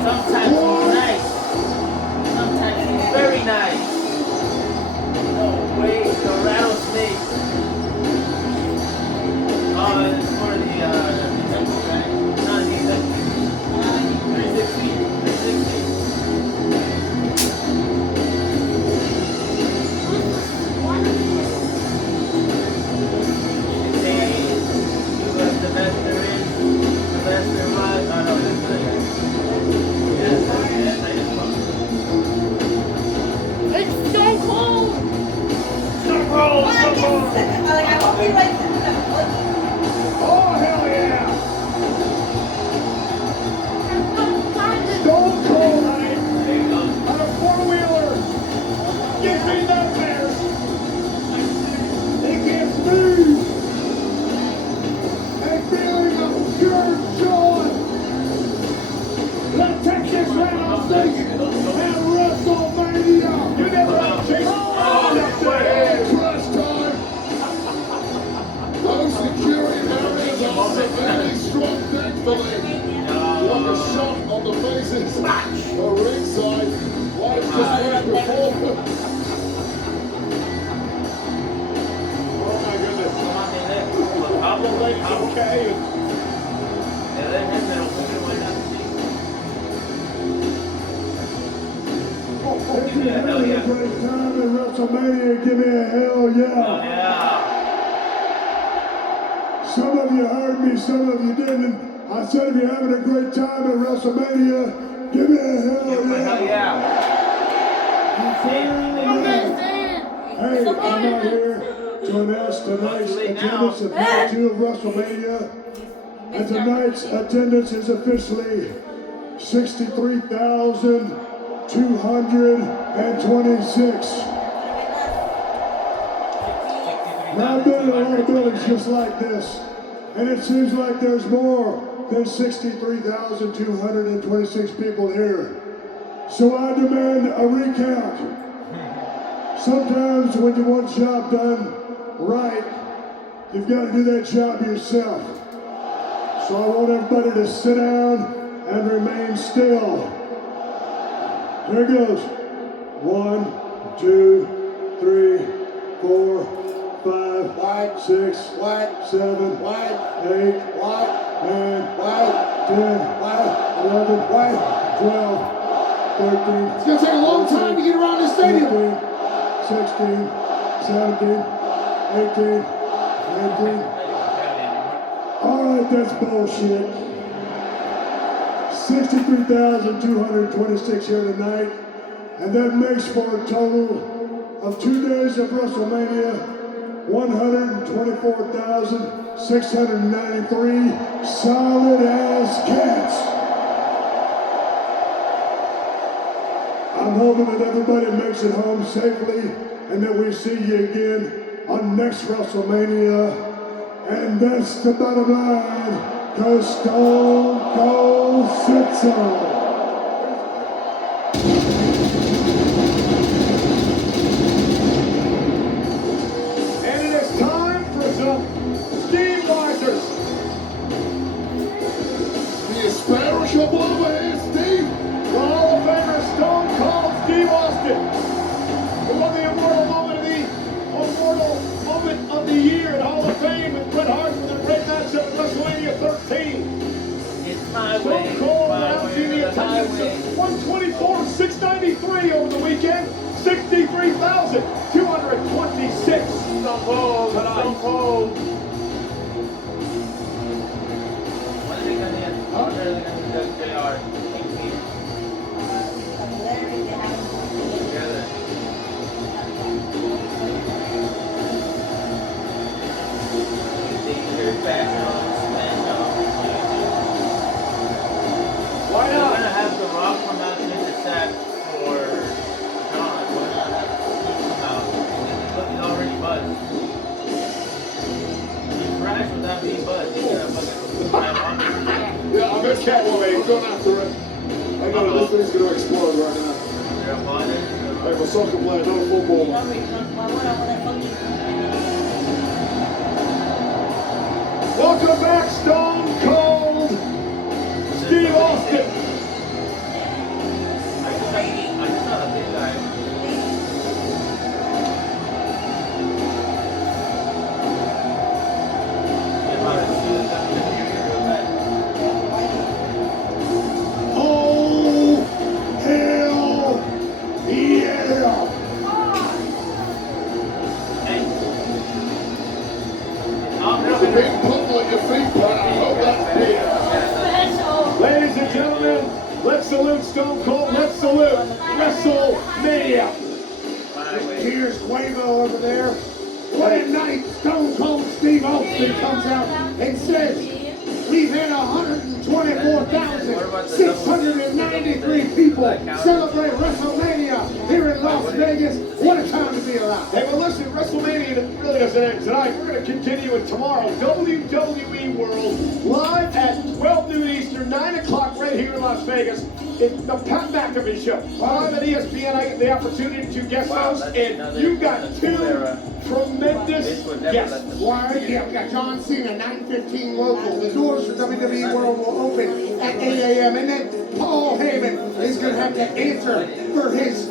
Sometimes he's nice. Sometimes he's very nice. No way, the rattlesnake. Oh, it's for the executive, right? Not the executive. 360. 360. The best there is, the best there was. Oh no, this is the guy. Yes, I just It's Stone Cold! Stone Cold! I hope he likes it. Oh, hell yeah! Stone Cold night There you go. on a four-wheeler. Give me that there. They can't move. A feeling of pure joy. The Texas Rattlesnakes and WrestleMania. You never had a chase. Oh, that's it. Crush time. Those security barriers are severely strong, thankfully. Like a shot on the faces. The ringside. Life just went before them. Oh my goodness. Come on, they live. The leg's okay. They live in there. Why not see? If you're having a great time in WrestleMania, give me a hell yeah. Oh, yeah. Some of you heard me, some of you didn't. I said if you're having a great time at WrestleMania, give me a hell Hell yeah. yeah. Hey, I'm not here to announce tonight's attendance of part 2 of WrestleMania. And tonight's attendance is officially 63,226. Now I've been in a lot of buildings just like this, and it seems like there's more than 63,226 people here. So I demand a recount. Sometimes when you want a job done right, you've got to do that job yourself. So I want everybody to sit down and remain still. Here it goes. 1, 2, 3, 4, 5, 6, 7, 8, 9, 10, 11, 12, 13. It's gonna take a long time to get around this stadium. 15, 16, 17, 18, 19. All right, that's bullshit. 63,226 here tonight, and that makes for a total of 2 days of WrestleMania, 124,693 solid-ass cats. I'm hoping that everybody makes it home safely and that we see you again on next WrestleMania. And that's the bottom line, because Stone Cold said so. And it is time for some Steve Risers. The spiritual over here, Steve. The Hall of Famer Stone Cold Steve Austin. Who won the immortal moment of the year at Hall of Fame with Bret Hart with a great match at WrestleMania 13. It's my way. Stone Cold announcing the attendance of 124,693 over the weekend. 63,226. Stone Cold. Stone Cold. When are they going to end? When are they going to do JR? Together. Why We're not? gonna have The Rock come out and the set for John. We're gonna have Steve come out. He's already buzzed. He crashed without being buzzed. He's gonna fucking drive on. Yeah, I'm gonna catwalk, man. I'm going after it. I know this thing's gonna explode right now. They're applauding. Hey, for soccer player, not a footballer. Welcome back, Stone. big puddle at your feet, but I hope that did. Special. Ladies and gentlemen, let's salute Stone Cold. Let's salute WrestleMania. Here's Quavo over there. What a night. Stone Cold Steve Austin comes out and says, we've had 124,693 people celebrate WrestleMania here in Las Vegas. What a time to be alive. Hey, well, listen, WrestleMania really doesn't end tonight. We're going to continue it tomorrow. WWE World, live at 12 noon Eastern, 9 o'clock right here in Las Vegas. It's the Pat McAfee Show. Live at ESPN, I get the opportunity to guest host, and you've got two tremendous guests. Why? Yeah, we got John Cena, 9:15 local. The doors for WWE World will open at 8 a.m. And then Paul Heyman is going to have to answer for his...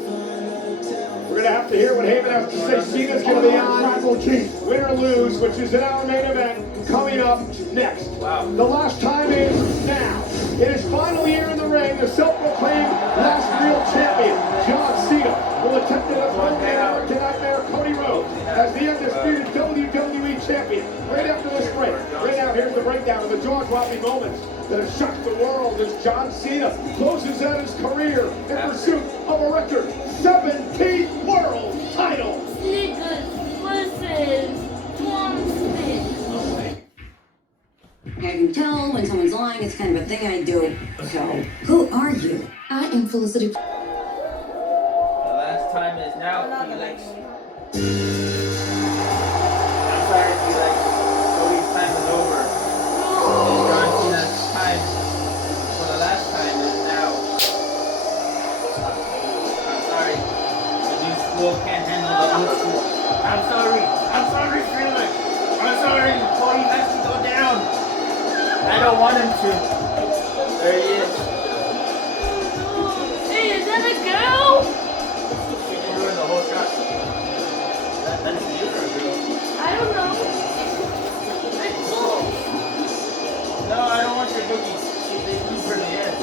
We're going to have to hear what Heyman has to say. Cena's going to be on Rival Chief. Win or Lose, which is in our main event, coming up next. Wow. The last time is now. In his final year in the ring, the self-proclaimed last real champion, John Cena, will attempt to defeat the American Nightmare, Cody Rhodes, as the undisputed WWE champion. Right after this break, right now, here's the breakdown of the jaw-dropping moments that have shocked the world as John Cena closes out his career in pursuit of a record 17 world titles. Snickers versus John Smith. I can tell when someone's lying, it's kind of a thing I do. So, who are you? I am Felicity. The last time is now, Felix. I'm sorry, Felix. Cody's time is over. John Cena's time for the last time is now. I'm sorry. The new school can't handle the old school. I'm sorry. I'm sorry, Felix. I'm sorry. Cody has to go down. I don't want him to. There he is. Hey, is that a girl? You're doing the whole shot. That's you or a girl? I don't know. It's cool. No, I don't want your cookies. They leave for the end.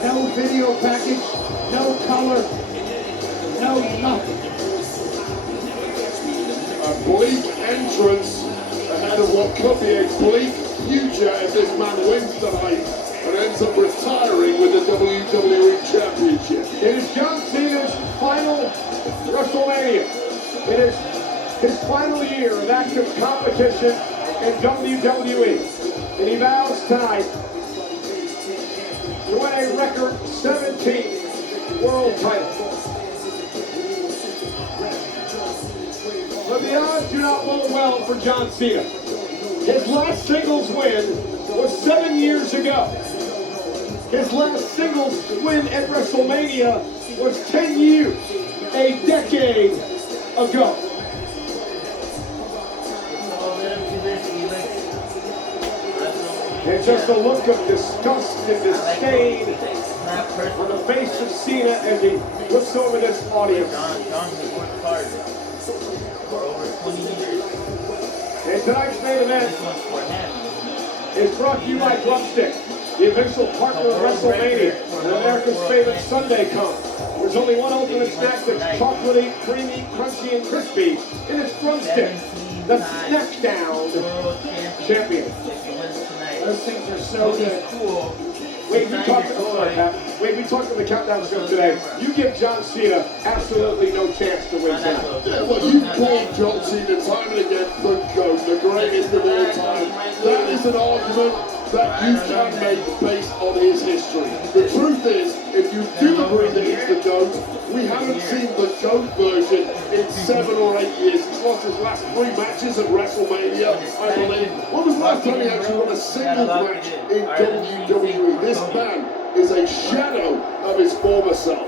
No video package, no color, no nothing. A bleak entrance ahead of what could be a bleak future if this man wins tonight and ends up retiring with the WWE Championship. It is John Cena's final WrestleMania. It is his final year of active competition in WWE. And he vows tonight to win a record 17 world titles. But the odds do not bode well for John Cena. His last singles win was 7 years ago. His last singles win at WrestleMania was 10 years, a decade ago. And just a look of disgust and disdain on the face of Cena as he looks over this audience. John has worked hard for over 20 years. And tonight's main event This one's for him. is brought to you by Drumstick, the official partner of WrestleMania, and America's favorite Sunday cone. There's only one ultimate snack that's chocolatey, creamy, crunchy, and crispy, and it's Drumstick, the Snackdown champion. If he wins tonight, Those things are so good. cool. Wait, we talked to the Countdown show today. You give John Cena absolutely no chance to win tonight. Yeah, well, you called John Cena time and again the GOAT, the greatest of all time. That is an argument that you can make based on his history. The truth is, if you do agree that he's the GOAT, we haven't seen the GOAT version in 7 or 8 years. He's lost his last 3 matches at WrestleMania, I believe. When was the last time he actually won a singles match in WWE? This man is a shadow of his former self.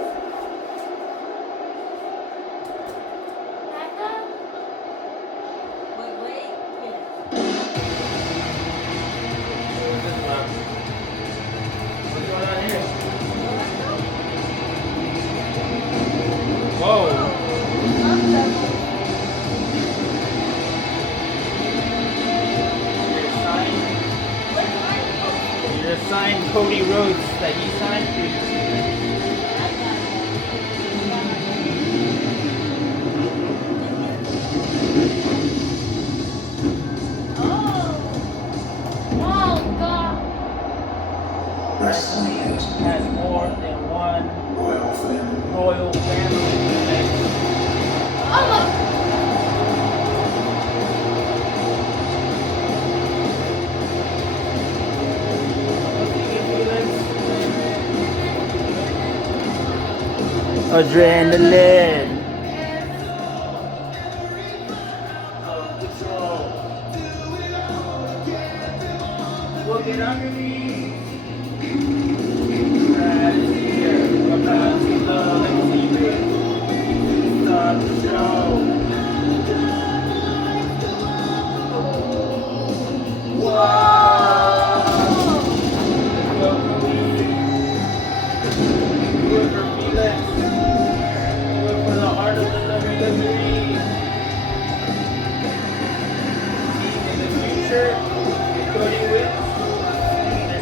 What's going on here? suits that he signed previously. Oh, God. Wrestlemania Has more than one royal family. royal family. Oh, my. Adrenaline. We'll get underneath. Right here. About to love and keep it. Start the show.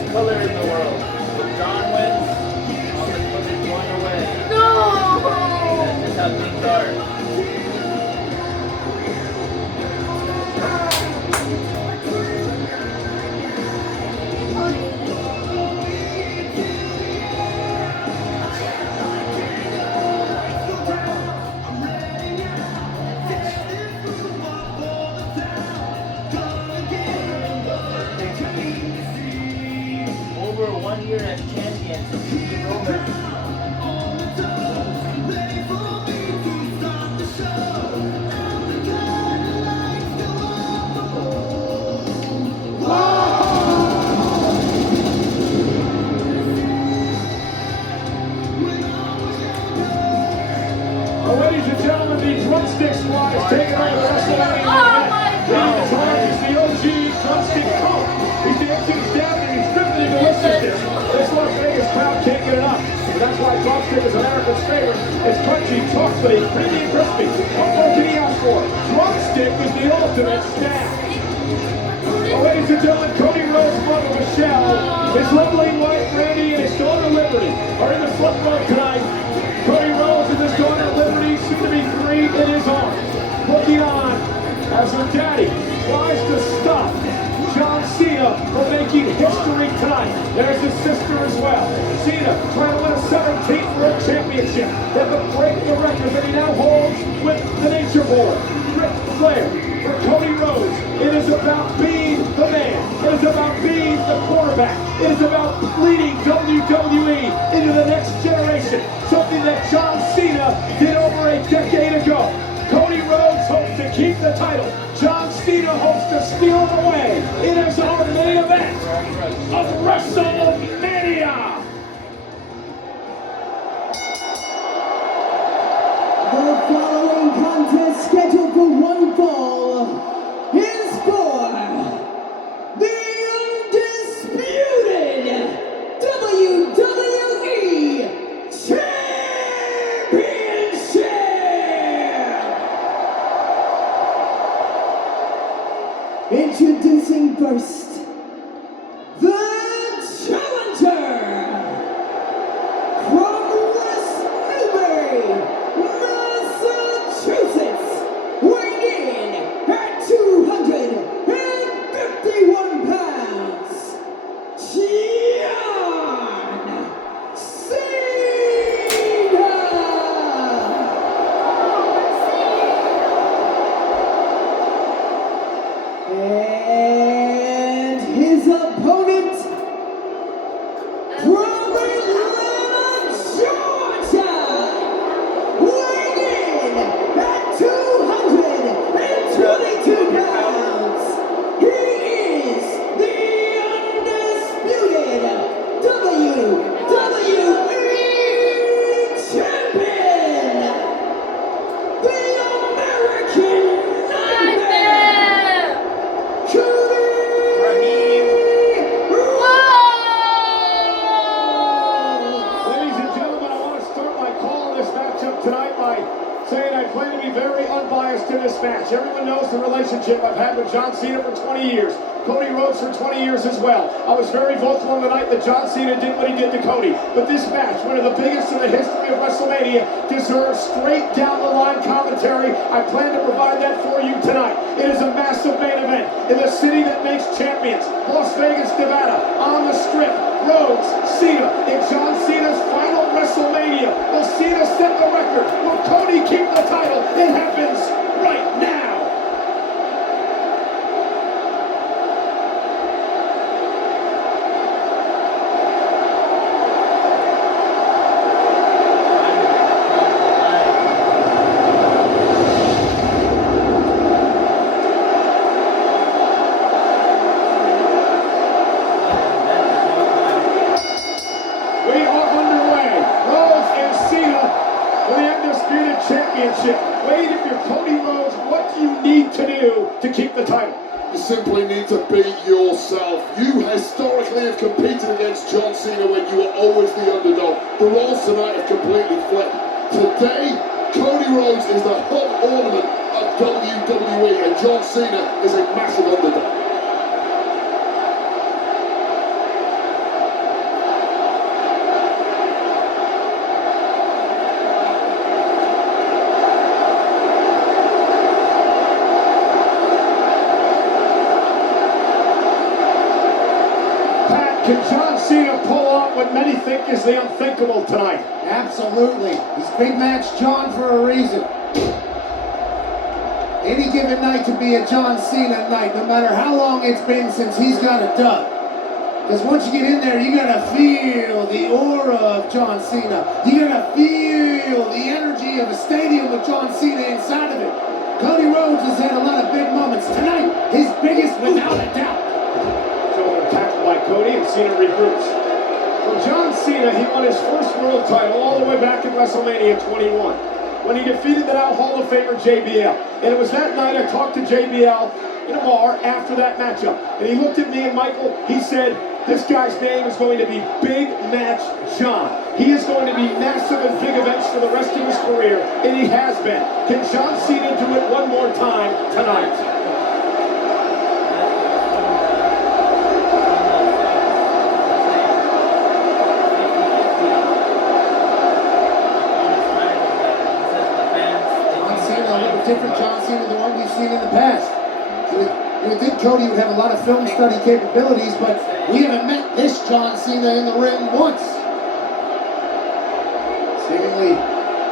Color in the world. If John wins, all the color's going away. No. That's just how things are. Over 1 year as champions, Cody Rhodes. Ladies and gentlemen, the drumstick squad is taking over the Wrestlemania. Oh, my God. He's the OG drumstick coach. He's the MC's down and he's driven into wickedness. This Las Vegas crowd can't get enough. And that's why drumstick is America's favorite. It's crunchy, chocolatey, creamy, and crispy. What more can he ask for? Drumstick is the ultimate snack. Well, ladies and gentlemen, Cody Rhodes' mother Michelle, his lovely wife Randy, and his daughter Liberty are in the front row tonight. Cody Rhodes and his daughter Liberty, soon to be 3 in his arms, looking on as her daddy tries to stop John Cena from making history tonight. There's his sister as well. Cena trying to win a 17th World Championship that would break the record that he now holds with the Nature Boy. Ric Flair for Cody Rhodes. It is about being the man. It is about being the quarterback. It is about leading WWE into the next generation. Something that John Cena did over a decade ago. Cody Rhodes hopes to keep the title. John Cena hopes to steal it away. It is our main event of WrestleMania. The following contest scheduled for one fall is for the undisputed WWE Championship! Introducing first, the challenger from West Newbury, Massachusetts, weighing in at 251 pounds, John Cena! And interest in this match. Everyone knows the relationship I've had with John Cena for 20 years. Cody Rhodes for 20 years as well. I was very vocal on the night that John Cena did what he did to Cody. But this match, one of the biggest in the history of Wrestlemania, deserves straight down the line commentary. I plan to provide that for you tonight. It is a massive main event in the city that makes champions, Las Vegas, Nevada, on the Strip. Rhodes, Cena, in John Cena's final WrestleMania. Will Cena set the record? Will Cody keep the title? It happens right now. Wade, if you're Cody Rhodes, what do you need to do to keep the title? You simply need to beat yourself. You historically have competed against John Cena when you were always the underdog. The roles tonight have completely flipped. Today, Cody Rhodes is the hot ornament of WWE, and John Cena is a massive underdog. Can John Cena pull off what many think is the unthinkable tonight? Absolutely. He's Big Match John for a reason. Any given night to be a John Cena night, no matter how long it's been since he's got a dub. Because once you get in there, you gotta feel the aura of John Cena. You gotta feel the energy of a stadium with John Cena inside of it. Cody Rhodes has had a lot of big moments. Tonight, his biggest without a doubt. By Cody, and Cena regroups. For John Cena, he won his first world title all the way back in WrestleMania 21 when he defeated the now Hall of Famer JBL. And it was that night I talked to JBL in a bar after that matchup. And he looked at me and Michael, he said, this guy's name is going to be Big Match John. He is going to be massive in big events for the rest of his career, and he has been. Can John Cena do it one more time tonight? Different John Cena than the one we've seen in the past. You would think Cody would have a lot of film study capabilities, but we haven't met this John Cena in the ring once. Seemingly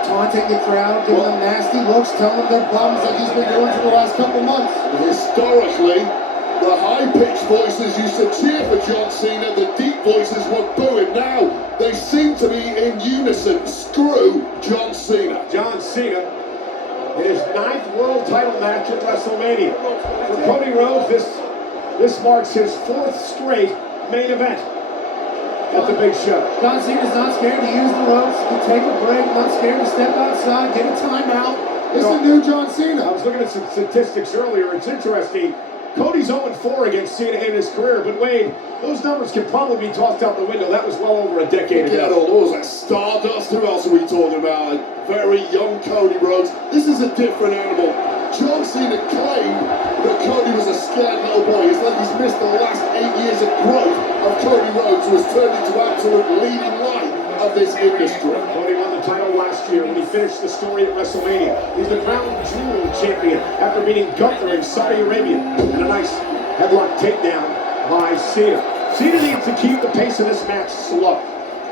taunting the crowd, giving them nasty looks, telling them their problems like he's been doing for the last couple months. Historically, the high-pitched voices used to cheer for John Cena, the deep voices were booing. Now, they seem to be in unison. Screw John Cena. John Cena in his 9th world title match at WrestleMania. For Cody Rhodes, this marks his 4th straight main event at the big show. John Cena's not scared to use the ropes, to take a break, not scared to step outside, get a timeout. It's the new John Cena. I was looking at some statistics earlier. It's interesting. Cody's 0-4 against Cena in his career, but Wade, those numbers can probably be tossed out the window. That was well over a decade ago. Get all those like Stardust. Who else are we talking about? Very young Cody Rhodes. This is a different animal. John Cena claimed that Cody was a scared little boy. It's like he's missed the last 8 years of growth of Cody Rhodes, who has turned into absolute leading light of this industry. Cody won the title last year when he finished the story at WrestleMania. He's the crown jewel champion after beating Gunther in Saudi Arabia. And a nice headlock takedown by Cena. Cena needs to keep the pace of this match slow.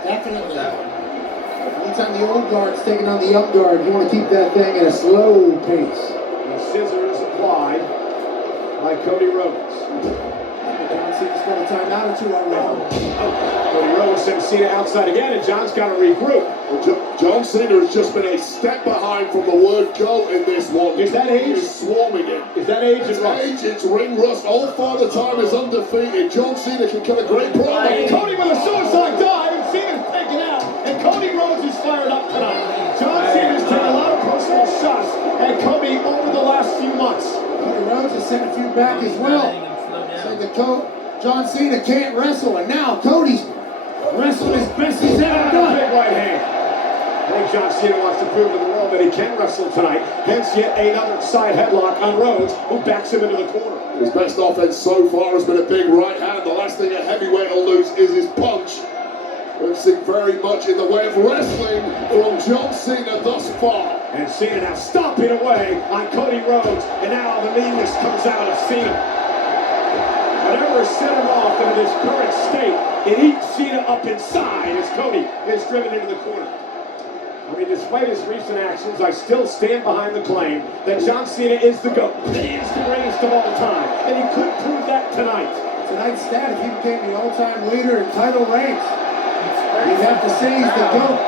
Definitely. Anytime the old guard's taking on the young guard, you want to keep that thing at a slow pace. And scissors applied by Cody Rhodes. John Cena's got a timeout or two already. Cody Rhodes sends Cena outside again, and John's got to regroup. Well, John Cena has just been a step behind from the word go in this one. Is that age? He's swarming it. Is that age? It's age, it's ring rust. All Father Time is undefeated. John Cena can cut a great promo. Cody with a suicide dive, and Cena's taken out, and Cody Rhodes is fired up tonight. John Cena's taken a lot of personal shots at Cody over the last few months. Cody Rhodes has sent a few back as well. Said that John Cena can't wrestle, and now Cody's wrestling as best he's ever done. Big right hand. I think John Cena wants to prove to the world that he can wrestle tonight. Hence yet another side headlock on Rhodes, who backs him into the corner. His best offense so far has been a big right hand. The last thing a heavyweight will lose is his punch. We've seen very much in the way of wrestling from John Cena thus far. And Cena now stomping away on Cody Rhodes, and now the meanness comes out of Cena. Whatever has set him off into this current state, it eats Cena up inside as Cody is driven into the corner. I mean, despite his recent actions, I still stand behind the claim that John Cena is the GOAT. That he is the greatest of all time, and he could prove that tonight. Tonight's stat, if he became the all-time leader in title reigns, you'd have to say he's the GOAT.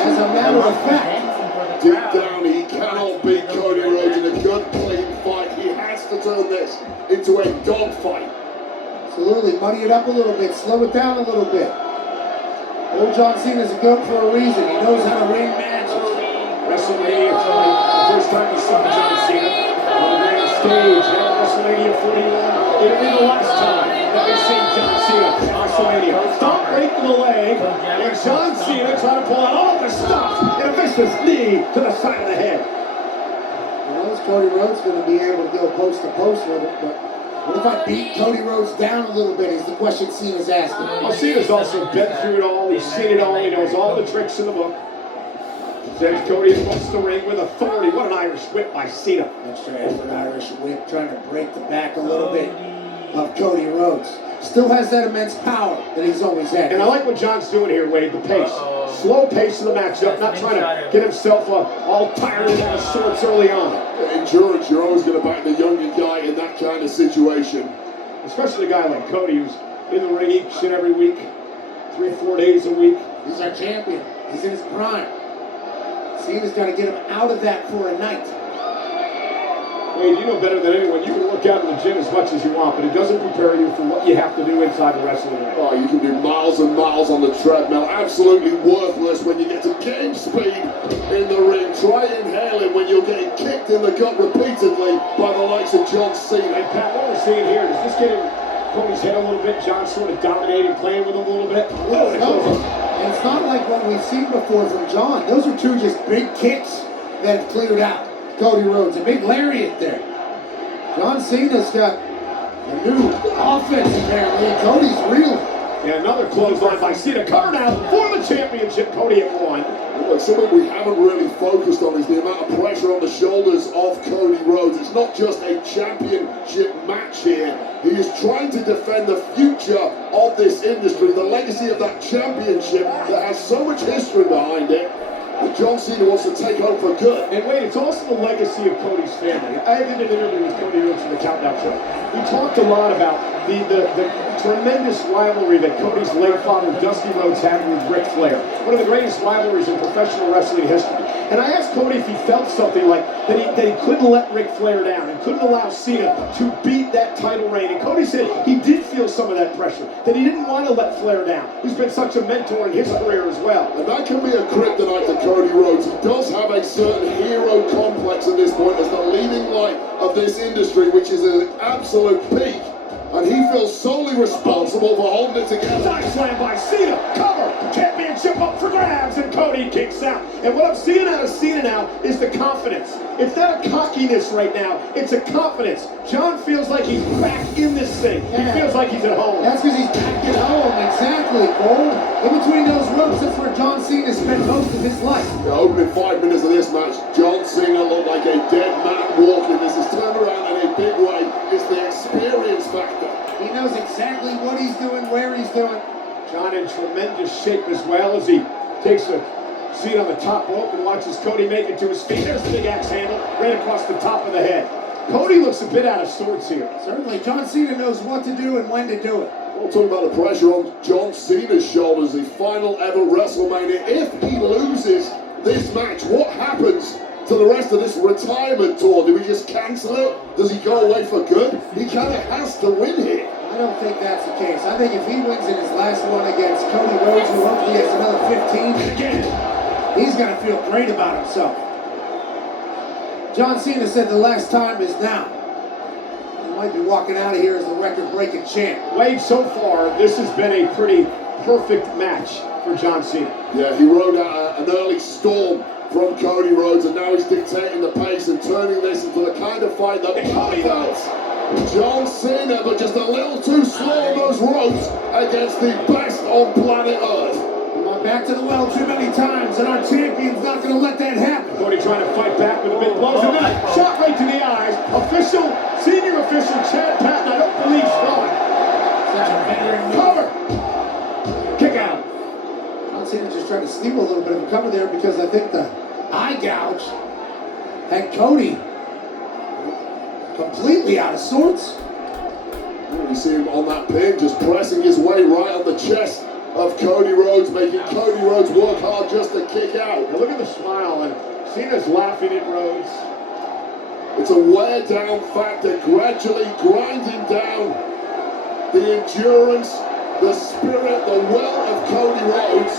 As a matter of fact, deep down, he cannot beat Cody Rhodes in a good, clean fight. He has to turn this into a dogfight. absolutely, muddy it up a little bit, slow it down a little bit. Old John Cena's a GOAT for a reason. He knows how to ring matches. WrestleMania tonight, the first time we saw John Cena on the grand stage at WrestleMania 41. It'll be the last time that we see John Cena at WrestleMania. Stop breaking the leg, and John Cena trying to pull out all the stops and a vicious knee to the side of the head. You know, is Cody Rhodes going to be able to go post to post with it? But what if I beat Cody Rhodes down a little bit? Is the question Cena's asking. Well, Cena's also been through it all. He's seen it all. He knows all the tricks in the book. Says Cody wants the ring with authority. What an Irish whip by Cena. Extra effort Irish whip, trying to break the back a little bit of Cody Rhodes. Still has that immense power that he's always had. And I like what John's doing here, Wade, the pace. Slow pace of the matchup, not trying to get himself all tired and out of sorts early on. Endurance, you're always going to back the younger guy in that kind of situation. Especially a guy like Cody, who's in the ring each and every week, 3 or 4 days a week. He's our champion. He's in his prime. Cena's got to get him out of that for a night. Wade, you know better than anyone. You can work out in the gym as much as you want, but it doesn't prepare you for what you have to do inside the wrestling ring. Oh, you can do miles and miles on the treadmill. Absolutely worthless when you get to game speed in the ring. Try inhaling when you're getting kicked in the gut repeatedly by the likes of John Cena. And Pat, what we're seeing here, does this get in Cody's head a little bit? John sort of dominating, playing with him a little bit? Oh, And it's not like what we've seen before from John. Those are two just big kicks that have cleared out Cody Rhodes. A big lariat there. John Cena's got a new offense apparently, and Cody's reeling. Yeah, another clothesline by Cena. Cover now for the championship. Cody at 1. Look, something we haven't really focused on is the amount of pressure on the shoulders of Cody Rhodes. It's not just a championship match here. He is trying to defend the future of this industry, the legacy of that championship that has so much history behind it. But John Cena wants to take home for good. And wait, it's also the legacy of Cody's family. I did an interview with Cody Rhodes for the Countdown Show. We talked a lot about the tremendous rivalry that Cody's late father, Dusty Rhodes, had with Ric Flair. One of the greatest rivalries in professional wrestling history. And I asked Cody if he felt something like that he couldn't let Ric Flair down and couldn't allow Cena to beat that title reign. And Cody said he did feel some of that pressure, that he didn't want to let Flair down, who's been such a mentor in his career as well. And that can be a kryptonite to Cody Rhodes. He does have a certain hero complex at this point as the leading light of this industry, which is an absolute peak. And he feels solely responsible for holding it together. Side slam by Cena, cover, championship up for grabs, and Cody kicks out. And what I'm seeing out of Cena now is the confidence. It's not a cockiness right now, it's a confidence. John feels like he's back in this thing. Yeah. He feels like he's at home. That's because he's back at home, exactly, Cole. In between those ropes, that's where John Cena spent most of his life. The opening 5 minutes of this match, John Cena looked like a dead man walking. This is turned around in a big way. It's the experience factor. He knows exactly what he's doing, where he's doing. John in tremendous shape as well as he takes a seat on the top rope and watches Cody make it to his feet. There's the big axe handle right across the top of the head. Cody looks a bit out of sorts here. Certainly, John Cena knows what to do and when to do it. We'll talk about the pressure on John Cena's shoulders, the final ever WrestleMania. If he loses this match, what happens to the rest of this retirement tour? Do we just cancel it? Does he go away for good? He kind of has to win here. I don't think that's the case. I think if he wins in his last one against Cody Rhodes, who hopefully has another 15, Again, he's going to feel great about himself. John Cena said the last time is now. He might be walking out of here as the record-breaking champ. Wade, so far, this has been a pretty perfect match for John Cena. Yeah, he rode out an early storm from Cody Rhodes, and now he's dictating the pace and turning this into the kind of fight that benefits John Cena, but just a little too slow on those roads against the best on planet Earth. We went back to the well too many times, and our champion's not going to let that happen. Cody trying to fight back with the big blows, and then a shot right to the eyes. Senior official Chad Patton, I don't believe so. Such a veteran Cover! Kick out. John Cena just tried to steal a little bit of a cover there because I think the eye gouge had Cody completely out of sorts. You see him on that pin, just pressing his way right on the chest of Cody Rhodes, making Cody Rhodes work hard just to kick out. Now look at the smile, and Cena's laughing at Rhodes. It's a wear down factor, gradually grinding down the endurance, the spirit, the will of Cody Rhodes.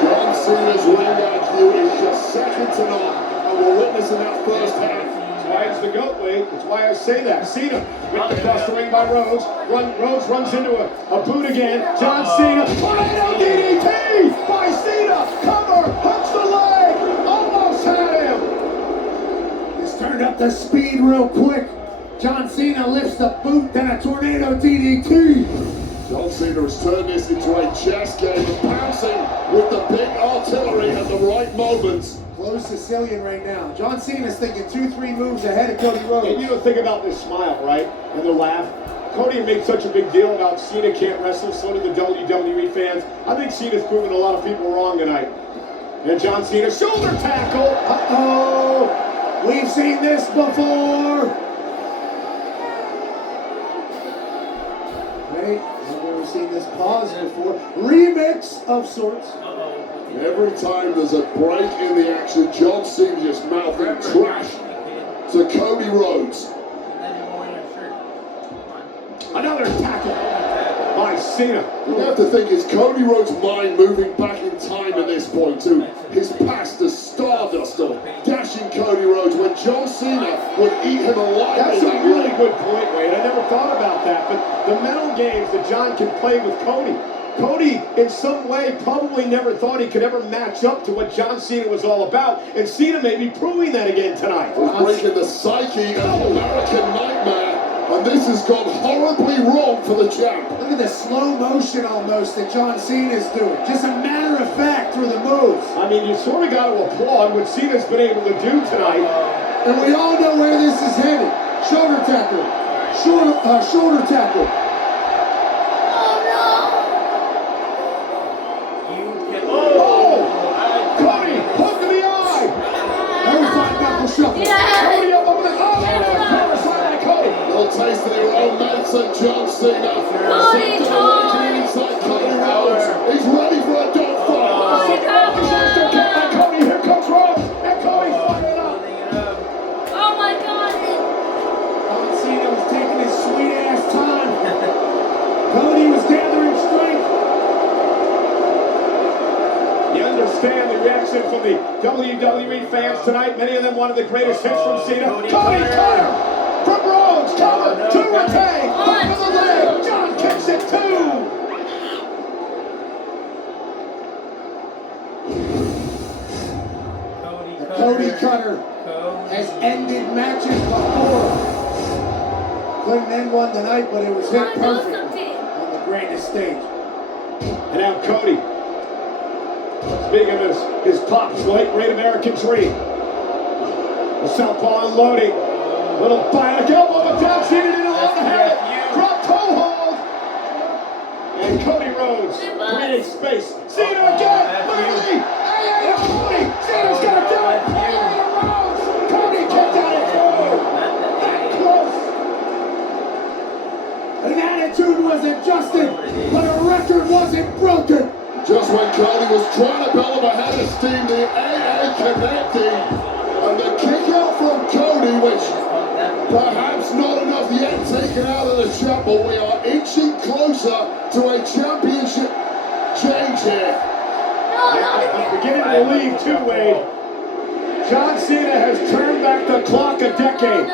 John Cena's ring IQ is just second to none, and we're witnessing that firsthand. That's why it's the GOAT, Wade. That's why I say that. Cena whipped across the ring by Rhodes. Rhodes runs into a boot again. John Cena. Tornado DDT by Cena. Cover. Hooks the leg. Almost had him. Just turned up the speed real quick. John Cena lifts the boot, then a tornado DDT. John Cena has turned this into a chess game, bouncing with the big artillery at the right moments. Close Sicilian right now. John Cena's thinking 2-3 moves ahead of Cody Rhodes. And you don't think about this smile, right? And the laugh. Cody made such a big deal about Cena can't wrestle, so do the WWE fans. I think Cena's proven a lot of people wrong tonight. And John Cena, shoulder tackle. Uh-oh. We've seen this before. Right? We've never seen this pause before. Remix of sorts. Every time there's a break in the action, John Cena just mouthing trash to Cody Rhodes. Another tackle by Cena. You have to think, is Cody Rhodes' mind moving back in time at this point to his past, the stardust of dashing Cody Rhodes when John Cena would eat him alive? That's in a that really ring? good point, Wade. I never thought about that, but the mental games that John can play with Cody. Cody, in some way, probably never thought he could ever match up to what John Cena was all about, and Cena may be proving that again tonight. He's breaking the psyche of American Nightmare, and this has gone horribly wrong for the champ. Look at the slow motion almost that John Cena's doing. Just a matter of fact through the moves. I mean, you sort of got to applaud what Cena's been able to do tonight. And we all know where this is headed. Shoulder tackle. Shoulder tackle. Cody, hook to the eye. Motorcycle knuckle shuffle. Cody up over the cover side by Cody. Little taste of their own medicine, John Cena. Cody, Awakening inside Cody Rhodes. He's ready for a dogfight. Cody, here comes Rhodes. And Cody's firing up. Oh my God! John Cena was taking his sweet ass time. Cody was gathering strength. You understand the reaction from the WWE fans tonight. Many of them wanted the greatest hits from Cena. Cody cutter from Rhodes. Cover to retain. Back of the leg. John kicks it too. The Cody cutter has ended matches before. Couldn't end one tonight, but it was hit perfectly on the grandest stage. And now Cody. Speaking of his Pop's late great American dream. The southpaw unloading. Little bionic elbow, but down Cena didn't want to have it. Drop toe hold. And Cody Rhodes creates space. Cena again. Finally. Cody. Cena's gonna do it. Rhodes. Cody kicked out at two. That close. An attitude was adjusted, but a record wasn't broken. Just when Cody was trying to build him ahead of steam, the AA connecting. And the kick out from Cody, which perhaps not enough yet taken out of the champ, but we are inching closer to a championship change here. I'm beginning to believe too, Wade. John Cena has turned back the clock a decade.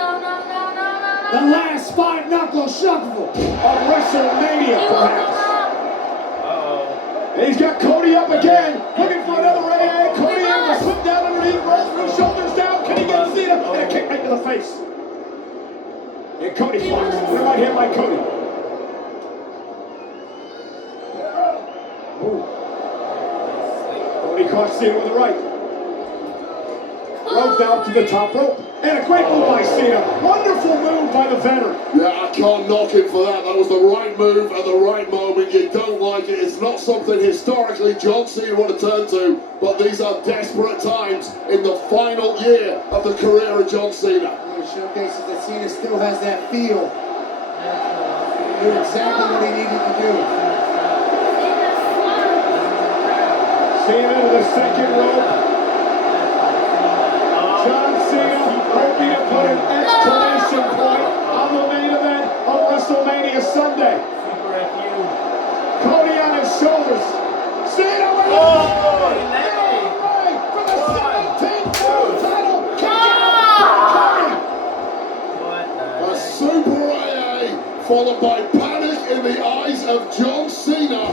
The last five-knuckle shuffle. Of WrestleMania, perhaps. Uh-oh. And he's got Cody up again, looking for another AA. Cody able to slip down underneath, rolls from shoulders down. Can he get Cena? And a kick right to the face. And Cody blocks. What about him by Cody? Ooh. Cody caught Cena with the right. Rhodes down to the top rope. And a great move by Cena. Wonderful move by the veteran. Yeah, I can't knock him for that. That was the right move at the right moment. You don't like it. It's not something historically John Cena would have turned to, but these are desperate times in the final year of the career of John Cena. It showcases that Cena still has that feel. He knew exactly what he needed to do. Cena to the second rope. John Cena hoping to put an exclamation point on the main event of WrestleMania Sunday. Cody on his shoulders. Cena with Oh, for the 17th title. Kick out. A super AA followed by panic in the eyes of John Cena.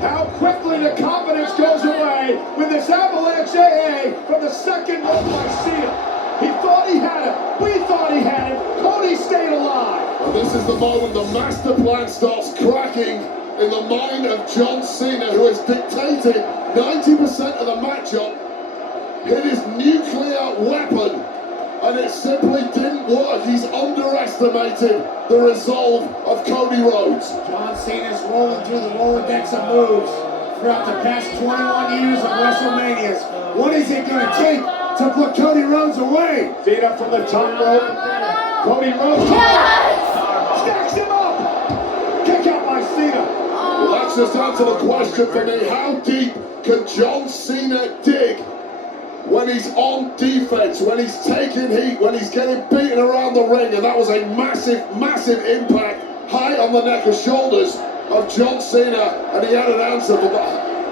How quickly the confidence goes away with this avalanche AA from the second rope by Cena. He thought he had it. We thought he had it. Cody stayed alive. And this is the moment the master plan starts cracking in the mind of John Cena, who has dictated 90% of the matchup, hit his nuclear weapon, and it simply didn't work. He's underestimated the resolve of Cody Rhodes. John Cena's rolling through the lower decks of moves throughout the past 21 years of WrestleManias. What is it going to take to put Cody Rhodes away? Cena from the top rope. Cody Rhodes stacks him up. Kick out by Cena. Well, that's just answer the question for me. How deep can John Cena dig when he's on defense, when he's taking heat, when he's getting beaten around the ring? And that was a massive, massive impact high on the neck and shoulders of John Cena, and he had an answer, but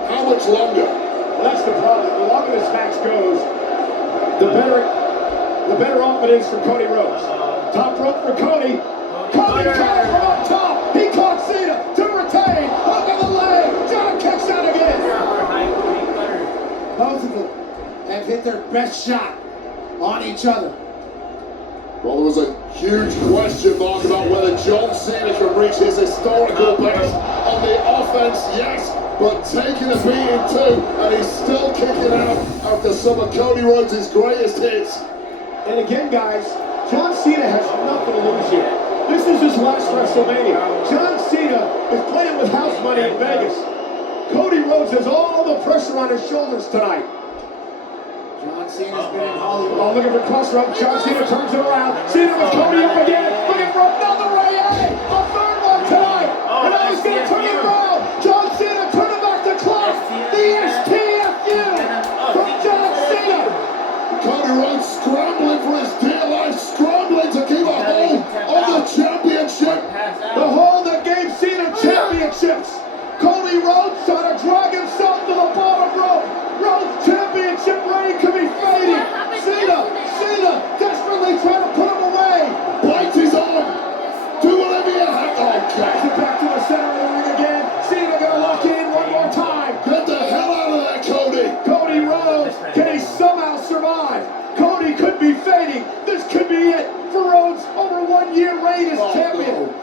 how much longer? Well, that's the problem. The longer this match goes, the better off it is for Cody Rhodes. Top rope for Cody. Cody caught from up top. He caught Cena to retain. Hook of the leg. John kicks out again. Both of them have hit their best shot on each other. Well, there was a huge question mark about whether John Cena can reach his historical best on the offense, yes, but taking a beating too, and he's still kicking out after some of Cody Rhodes' greatest hits. And again, guys, John Cena has nothing to lose here. This is his last WrestleMania. John Cena is playing with house money in Vegas. Cody Rhodes has all the pressure on his shoulders tonight. John Cena's been in Hollywood. Oh, looking for cross rope. John Cena turns it around. Cena with Cody up again. Looking for another AA. A third one tonight. And now he's going to turn it around. John Cena turning back the clock. The STFU from John Cena. Cody Rhodes scrambling for his dear life, scrambling to keep a hold of the championship. The hold that gave Cena championships. Cody Rhodes trying to drag himself to the bottom rope. Rhodes championship reign could be fading. Cena desperately trying to put him away. Bites his arm. Do whatever you have to. Drags it back to the center of the ring again. Cena gonna lock in one more time. Get the hell out of there, Cody. Cody Rhodes, can he somehow survive? Cody could be fading. This could be it for Rhodes' over 1 year reign as champion.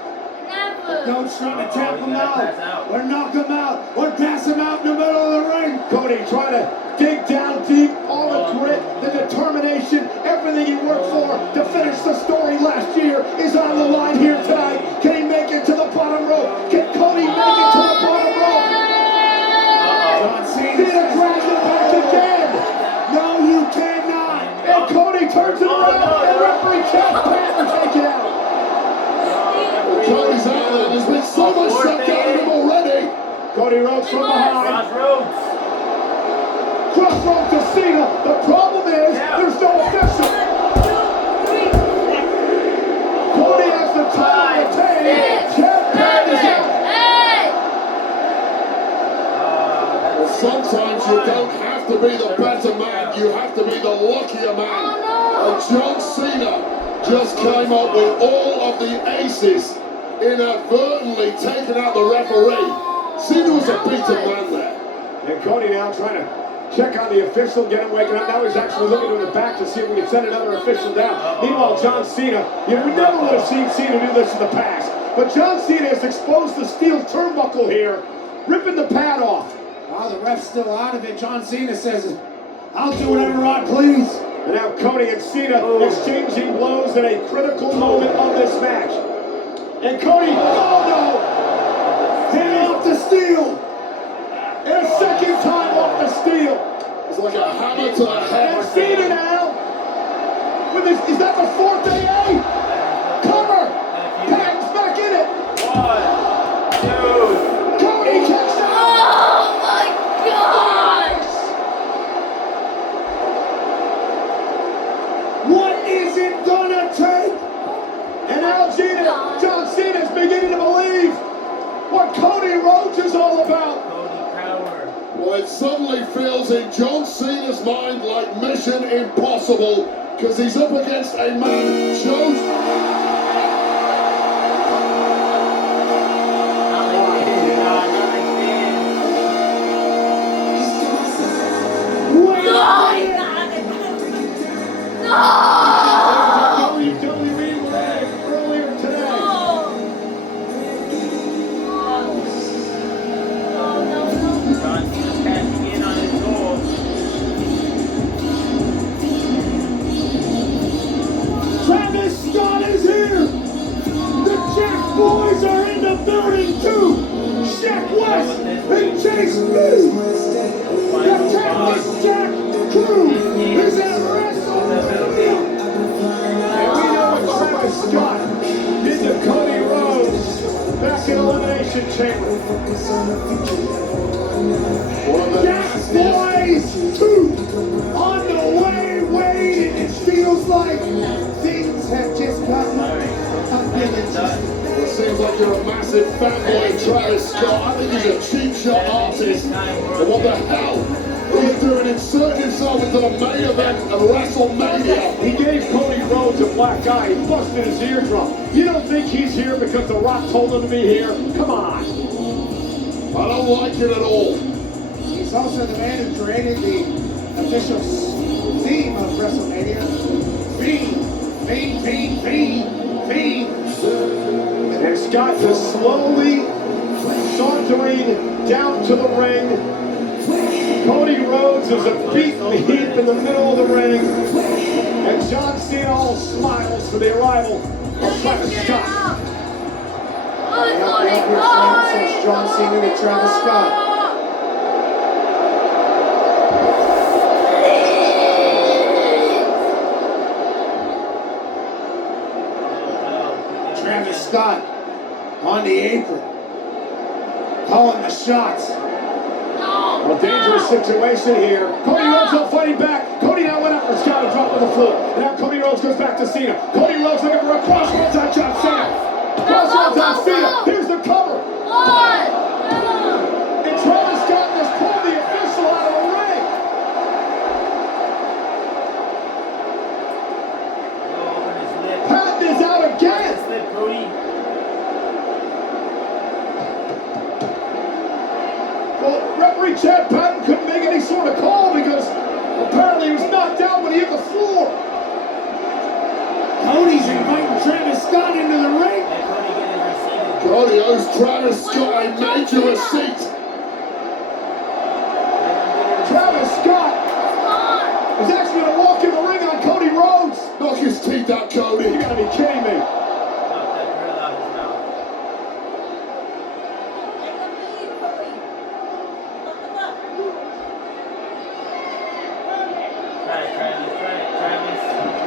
Don't try to tap him out or knock him out or pass him out in the middle of the ring. Cody trying to dig down deep. All the grit, the determination, everything he worked for to finish the story last year is on the line here tonight. Can he make it to the bottom rope? Can Cody make it to the bottom rope? John Cena drags it back again. No, you cannot. And Cody turns it around and referee Chad Panther take it out. Cody's out there. There's been so much stuff down him already. Cody Rhodes from behind. Crossroads. Crossroads to Cena. The problem is there's no official. Cody has the time to retain. Chad Panther is out. Sometimes you don't have to be the better man, you have to be the luckier man. And John Cena just came up with all of the aces, inadvertently taking out the referee. Cena was a beaten man there. And Cody now trying to check on the official, get him waking up. Now he's actually looking to the back to see if we can send another official down. Meanwhile, John Cena, we never would have seen Cena do this in the past. But John Cena has exposed the steel turnbuckle here, ripping the pad off. Oh, the ref's still out of it. John Cena says, I'll do whatever I please. And now Cody and Cena exchanging blows in a critical moment of this match. And Cody, oh no! Hand off the steel! And a second time off the steel! It's like a hammer to the head. And Cena now! With this, is that the fourth AA? Cover! Patton's back in it! 1, 2. Cody catches it! Oh my gosh! What is it gonna take? And now John Cena's beginning to believe what Cody Rhodes is all about. Cody power. Well, it suddenly feels in John Cena's mind like Mission Impossible, because he's up against a man chosen. Boys are in the building too! Shaq West and Chase Lee! The Cactus Jack crew is at WrestleMania! And we know what Travis Scott did to Cody Rhodes back in Elimination Chamber. Jack Boys 2 on the way, Wade, and it feels like things have just gotten It seems like you're a massive fanboy of Travis Scott. I think he's a cheap shot artist. But what the hell are you doing inserting himself into the main event of WrestleMania? He gave Cody Rhodes a black eye. He busted his eardrum. You don't think he's here because The Rock told him to be here? Come on. I don't like it at all. He's also the man who created the official theme of WrestleMania. Fiend, Fiend, Fiend, Fiend, Fiend. And Scott is slowly sauntering down to the ring. Cody Rhodes is a beaten heap in the middle of the ring. And John Cena all smiles for the arrival of Travis Scott. Says John Cena to Travis Scott. Travis Scott on the apron, calling the shots. A dangerous situation here. Cody Rhodes not fighting back. Cody now went after Scott and dropped on the floor. And now Cody Rhodes goes back to Cena. Cody Rhodes looking for a crossroads on John Cena. Crossroads on Cena. Here's the cover. And Travis Scott just pulled the official out of the ring. Patton is out again. Well, referee Chad Patton couldn't make any sort of call because apparently he was knocked down when he hit the floor. Cody's inviting Travis Scott into the ring. Cody owes Travis Scott a major receipt. Travis Scott is actually going to walk in the ring on Cody Rhodes. Knock his teeth out, Cody. You got to be kidding me.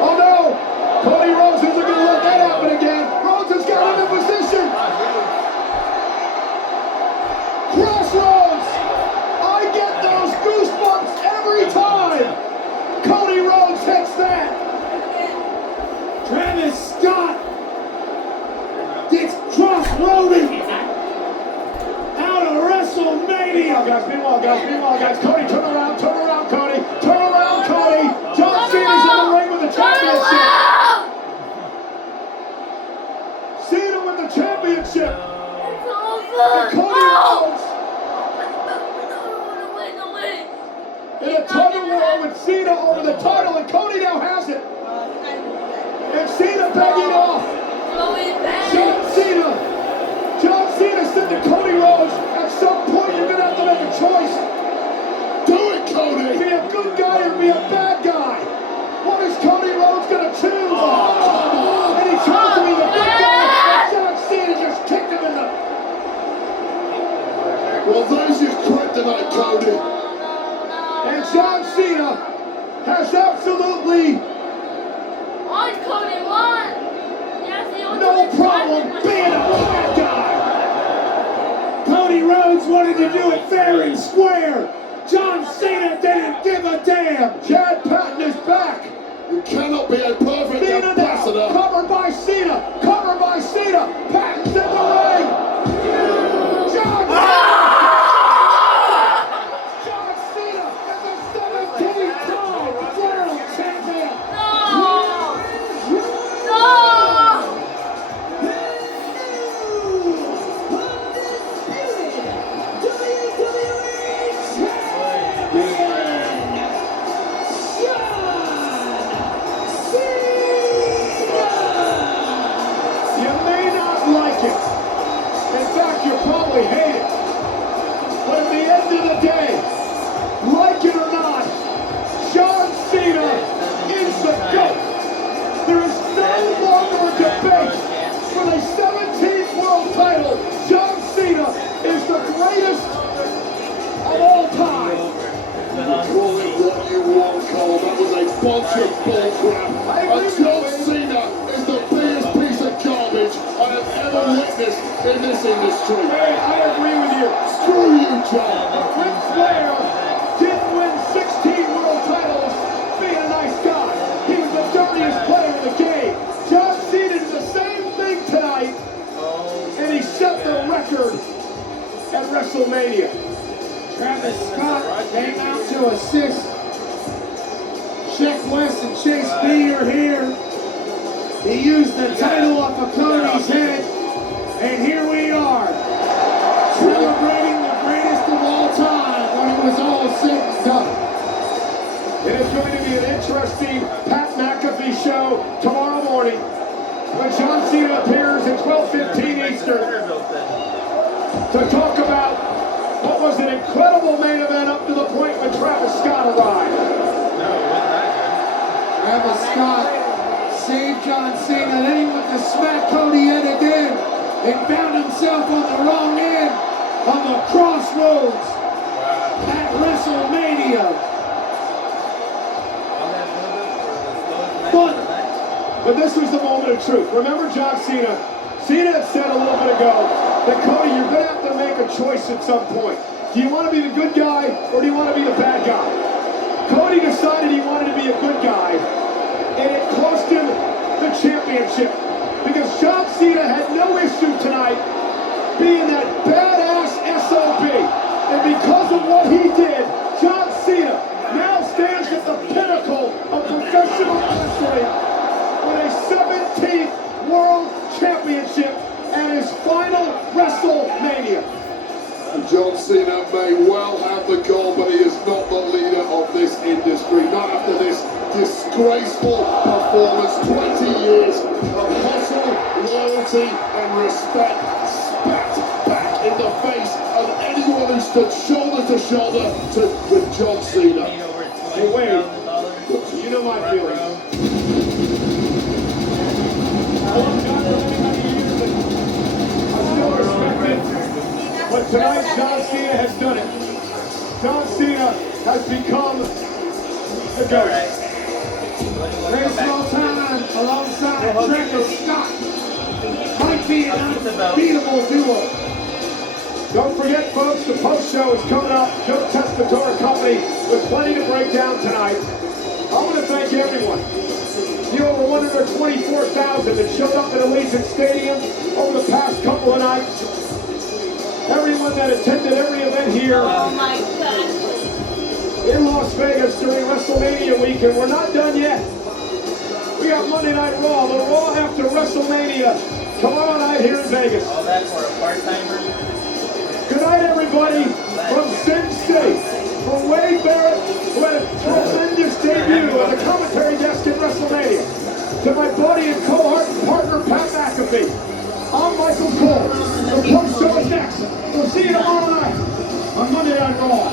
Oh no! Cody Rhodes isn't going to let that happen again. Rhodes has got into position. Crossroads! I get those goosebumps every time. Cody Rhodes hits that. Travis Scott gets crossroaded out of WrestleMania. Meanwhile, guys. Cody, turn around, Cody. Turn around, Cody. John Cena's in the ring with the championship. Championship. It's over. And Cody Oh! Rhodes No way. in a title war with Cena over the title, and Cody now has it. And Cena begging off. John Cena said to Cody Rhodes, at some point you're gonna have to make a choice. Do it, Cody! Be a good guy or be a bad guy. What is Cody Rhodes gonna choose? And he chose to be the good guy, and John Cena just kicked him in the... Well, there's your kryptonite, Cody. And John Cena has absolutely Cody won. no problem being a bad guy. Cody Rhodes wanted to do it fair and square. John Cena didn't give a damn. Chad Patton is back. You cannot be a perfect Cena now, ambassador. covered by Cena, covered by Cena. Patton's in the ring. John Cena. John Cena is the 17th-time world champion. You may not like it. In fact, you probably hate it. But at the end of the day, like it or not, John Cena is the GOAT. There is no longer a debate for the 17th world title. John Cena is the greatest of all time. Call it what you want, Cole. That was a bunch of bullcrap. And John Cena is the biggest piece of garbage I have ever witnessed in this industry. Hey, I agree with you. Screw you, John. Ric Flair didn't win 16 world titles being a nice guy. He was the dirtiest player in the game. John Cena did the same thing tonight, and he set the record at WrestleMania. Travis Scott came out to assist. Sheck West and Chase B are here. He used the title off of Cody's head, and here we are, celebrating the greatest of all time when it was all said and done. It is going to be an interesting Pat McAfee show tomorrow morning when John Cena appears at 12:15 Eastern to talk about what was an incredible main event up to the point when Travis Scott arrived. Travis Scott saved John Cena, then he went to smack Cody yet again and found himself on the wrong end of the crossroads at WrestleMania. But this was the moment of truth. Remember John Cena? Cena had said a little bit ago that Cody, you're going to have to make a choice at some point. Do you want to be the good guy or do you want to be the bad guy? Cody decided he wanted to be a good guy, and it cost him the championship because John Cena had no issue tonight being that badass SOB. And because of what he did, John Cena now stands at the pinnacle of professional wrestling with a 17th World Championship and his final WrestleMania. And John Cena may well have the goal, but he is not the leader of this industry. Not after this disgraceful performance. 20 years of hustle, loyalty, and respect spat back in the face of anyone who stood shoulder to shoulder with John Cena. Hey, wait. You know my feelings. I love John for many, many years, and I still respect it. But tonight, John Cena has done it. John Cena has become the GOAT. Greatest of all time, alongside Travis Scott, might be an unbeatable duo. Don't forget, folks, the post show is coming up. Joe Testatora Company with plenty to break down tonight. I want to thank everyone. The over 124,000 that showed up at Allegiant Stadium over the past couple of nights. Everyone that attended every event here Oh my God. in Las Vegas during WrestleMania weekend. We're not done yet. We got Monday Night Raw, the Raw after WrestleMania Come on out here in Vegas. All that for a part-timer? Good night, everybody, from Sin City, from Wade Barrett, who had a tremendous debut on the commentary desk in Wrestlemania, to my buddy and partner, Pat McAfee. I'm Michael Cole. The post show is next. We'll see you tomorrow night on Monday Night Raw.